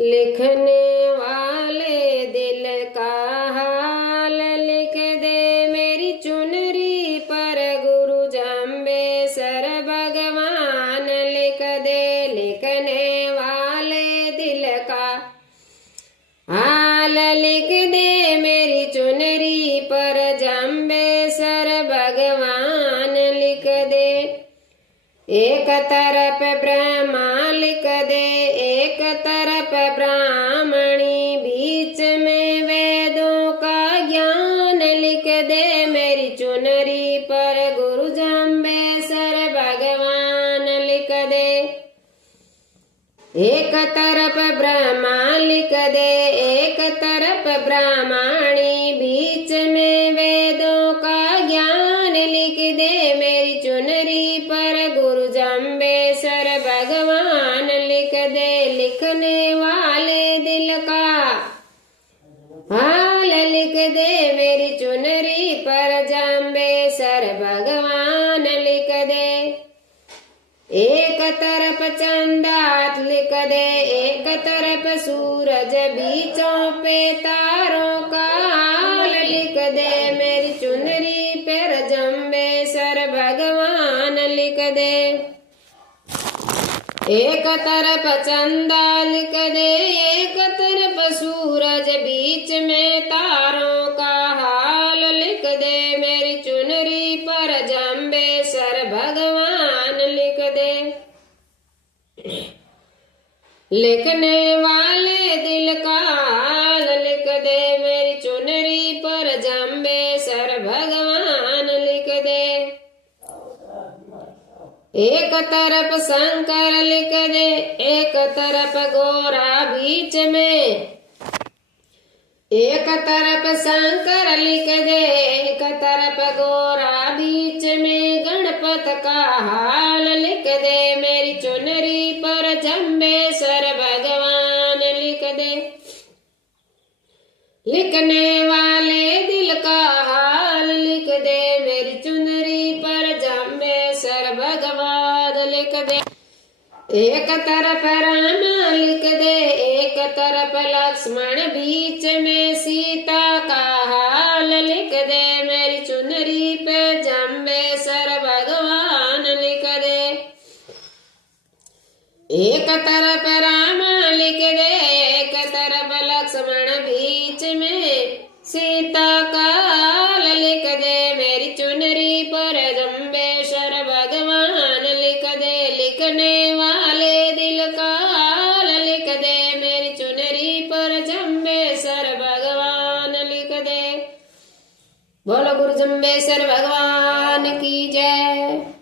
लिखने वाले दिल का हाल लिख दे मेरी चुनरी पर गुरु जम्बेसर भगवान लिख दे। लिखने वाले दिल का हाल लिख दे मेरी चुनरी पर जम्बेसर भगवान लिख दे। एक तरफ ब्रह्मा लिख दे एक तरफ ब्राह्मणी, बीच में वेदों का ज्ञान लिख दे मेरी चुनरी पर गुरु जम्बेसर भगवान लिख दे। एक तरफ ब्रह्मा लिख दे एक तरफ ब्राह्मणी, बीच में वेदों का ज्ञान लिख दे मेरी चुनरी पर गुरु जम्बेसर भगवान लिख दे। लिखने वाले दिल का हाल लिख दे मेरी चुनरी पर जम्बेसर भगवान लिख दे। एक तरफ चंदा लिख दे एक तरफ सूरज, बीचों पे तारों का हाल लिख दे मेरी चुनरी पर जम्बेसर भगवान लिख दे। एक तरफ चंदा लिख दे एक तरफ सूरज, बीच में तारों का हाल लिख दे मेरी चुनरी पर जम्बेसर भगवान लिख दे। लिखने वाले दिल का हाल लिख दे मेरी चुनरी पर जम्बेसर भगवान लिख दे। एक तरफ शंकर लिख दे एक तरफ गोरा, बीच में एक तरफ शंकर लिख दे एक तरफ गोरा, बीच में गणपत का हाल लिख दे मेरी चुनरी पर जम्बेसर भगवान लिख दे। लिखने वाले दिल का हाल लिख दे मेरी चुनरी पर जम्बेसर भगवान लिख दे। एक तरफ राम लिख दे एक तरफ लक्ष्मण, बीच में सीता का हाल लिख दे मेरी चुनरी पे जम्बेसर भगवान लिख दे। एक तरफ राम लिख दे एक तरफ लक्ष्मण, बीच में सीता का हाल लिख दे मेरी चुनरी पर जम्बेसर भगवान लिख दे। लिखने वाले दिल का हाल लिख दे मेरी चुनरी पर जम्बेसर भगवान लिख दे। बोलो गुरु जम्बेसर भगवान की जय।